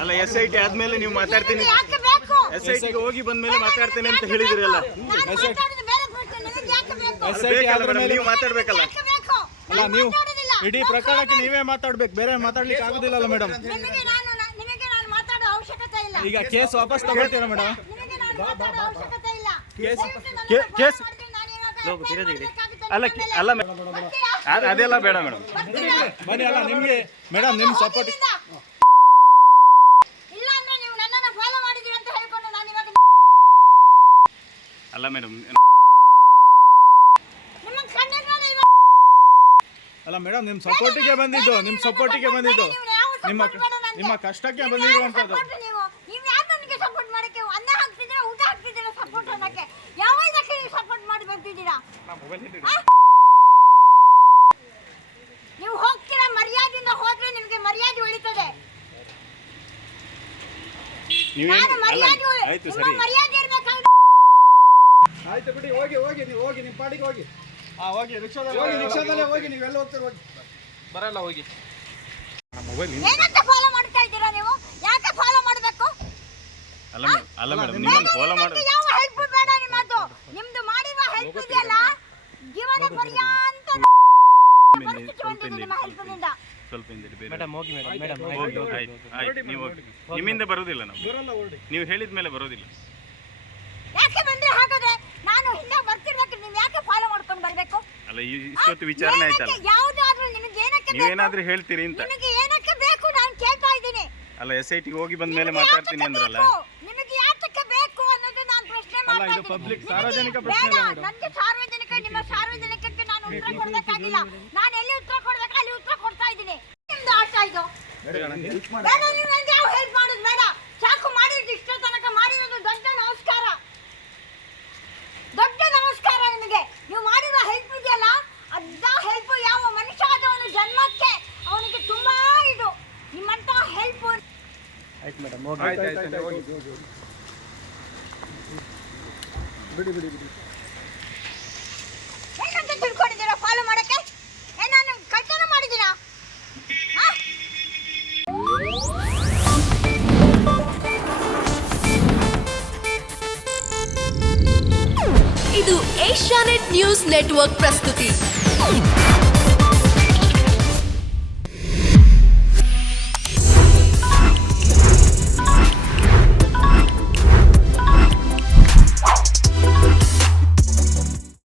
ಅಲ್ಲ SIT ಆದ್ಮೇಲೆ ನೀವು ಮಾತಾಡ್ತೀನಿ, SIT ಗೆ ಹೋಗಿ ಬಂದ್ಮೇಲೆ ಮಾತಾಡ್ತೇನೆ ಅಂತ ಹೇಳಿದ್ರಲ್ಲ, ನೀವು ಮಾತಾಡ್ಬೇಕಲ್ಲ. ಅಲ್ಲ ನೀವು ಇಡೀ ಪ್ರಕರಣಕ್ಕೆ ನೀವೇ ಮಾತಾಡ್ಬೇಕು, ಬೇರೆ ಮಾತಾಡ್ಲಿಕ್ಕೆ ಆಗುದಿಲ್ಲಲ್ಲ ಮೇಡಮ್. ಈಗ ಕೇಸ್ ವಾಪಸ್ ತಗೊಳ್ತೀರಾ ಮೇಡಮ್? ಕೇಸ್ ಅಲ್ಲ ಅದೆಲ್ಲ ಬೇಡ ಮೇಡಮ್, ಬನ್ನಿ. ಅಲ್ಲ ನಿಮ್ಗೆ ಮೇಡಮ್ ನಿಮ್ ಸಪೋರ್ಟ್ ಅಲ್ಲ ಮೇಡಮ್. ಅಲ್ಲ ಮೇಡಮ್ ನಿಮ್ ಸಪೋರ್ಟಿಗೆ ಬಂದಿದ್ದು, ನಿಮ್ಮ ಕಷ್ಟಕ್ಕೆ ಬಂದಿರುವಂತದ್ದು. ನೀವು ಹೋಗ್ತೀರಾ, ಮರ್ಯಾದೆಯಿಂದ ಹೋದ್ರೆ ನಿಮ್ಗೆ ಮರ್ಯಾದೆ ಉಳಿತದೆ. ಆಯ್ತು ಸರಿ, ಆಯ್ತು ಬಿಡಿ, ಹೋಗಿ ನೀವು ಹೋಗಿ ನಿಮ್ಮ ಪಾಡಿಗೆ ಹೋಗಿ. ಹೋಗಿ ರಿಕ್ಷಾದಲ್ಲೇ ಹೋಗಿ, ನೀವೆಲ್ಲ ಹೋಗ್ತೀರ ಹೋಗಿ. ಬರಲ್ಲ ಹೋಗಿ. ಏನಂತ ಫಾಲೋ ಮಾಡ್ತಾ ಇದ್ದೀರಾ ನೀವು? ಯಾಕೆ ಫಾಲೋ ಮಾಡಬೇಕು? ಅಲ್ಲ ಮೇಡಮ್, ನಿಮ್ಮನ್ನು ಫಾಲೋ ಮಾಡಿ ಯಾವ ಹೆಲ್ಪ್ ಬೇಡ ನಿಮ್ಮದು. ನಿಮ್ದು ಮಾಡಿರುವ ಹೆಲ್ಪ್ ಇದೆಯಲ್ಲ, ಜೀವನ ಪರ್ಯಂತ ಸ್ವಲ್ಪ ನಿಮ್ಮಿಂದ ಬರುವುದಿಲ್ಲ, ನೀವು ಹೇಳಿದ ಮೇಲೆ ಬರೋದಿಲ್ಲ. ಯಾಕೆ ಬಂದ್ರೆ ಹಾಗಾದ್ರೆ ನಾನು ಹಿಂದೆ ಬರ್ತಿರ್ಬೇಕು, ನೀವು ಯಾಕೆ ಫಾಲೋ ಮಾಡ್ಕೊಂಡು ಬರ್ಬೇಕು? ಅಲ್ಲ ಇಷ್ಟೊತ್ತು ವಿಚಾರಣೆ ಆಯ್ತಲ್ಲ, ಯಾವುದಾದ್ರೂ ನಿಮಗೆ ಏನಕ್ಕೆ ನೀವೇನಾದ್ರೂ ಹೇಳ್ತೀರಿ ಅಂತ. ನಿಮಗೆ ಏನಕ್ಕೆ ಬೇಕು ನಾನು ಕೇಳ್ತಾ ಇದ್ದೀನಿ. ಅಲ್ಲ SIT ಗೆ ಹೋಗಿ ಬಂದ ಮೇಲೆ ಮಾತಾಡ್ತೀನಿ ಅಂದ್ರಲ್ಲ, ನಿಮಗೆ ಯಾಕೆ ಬೇಕು ಅನ್ನೋದು ನಾನು ಪ್ರಶ್ನೆ ಮಾಡ್ತಾ ಇದ್ದೀನಿ. ಪಬ್ಲಿಕ್ ಸಾರ್ವಜನಿಕ ಬೇಡ, ಪ್ರಶ್ನೆ ಮೇಡಮ್. ನನಗೆ ಸಾರ್ವಜನಿಕ, ನಿಮ್ಮ ಸಾರ್ವಜನಿಕಕ್ಕೆ ನಾನು ಉತ್ತರ ಕೊಡಬೇಕಾಗಿಲ್ಲ. ನಾನು ಎಲ್ಲಿ ಉತ್ತರ ಕೊಡ್ಬೇಕು ಅಲ್ಲಿ ಉತ್ತರ ಕೊಡ್ತಾ ಇದ್ದೀನಿ. ನಿಮ್ದು ಆಟ ಇದು. ಬೇಡ, ನೀವು ನನಗೆ ಯಾವ ಹೆಲ್ಪ್ ಮಾಡೋದು ಬೇಡ. ಸಾಕು, ಮಾಡಿದ್ದು ಇಷ್ಟ ತನಕ ಮಾಡಿರೋದು ದೊಡ್ಡ ನಮಸ್ಕಾರ, ದೊಡ್ಡ ನಮಸ್ಕಾರ ನಿಮಗೆ. ನೀವು ಮಾಡಿರೋ ಹೆಲ್ಪ್ ಇದೆಯಲ್ಲ, ಅದ ಹೆಲ್ಪ್ ಯಾವ ಮನುಷ್ಯ ಆದವನು ಜನ್ಮಕ್ಕೆ ಅವನಿಗೆ ತುಂಬಾ ಇದು. ನಿಮ್ಮಂತ ಹೆಲ್ಪ್ ಆಯ್ತು ಮೇಡಮ್, ಹೋಗಿ. ಬಿಡಿ. ಏನಂತ ತಿಳ್ಕೊಂಡಿದ್ದೀರಾ ಫಾಲೋ ಮಾಡಕ್ಕೆ? ನಾನು ಕಳ್ತನ ಮಾಡಿದ್ದೀರಾ? ಇದು ಏಷ್ಯಾನೆಟ್ ನ್ಯೂಸ್ ನೆಟ್ವರ್ಕ್ ಪ್ರಸ್ತುತಿ.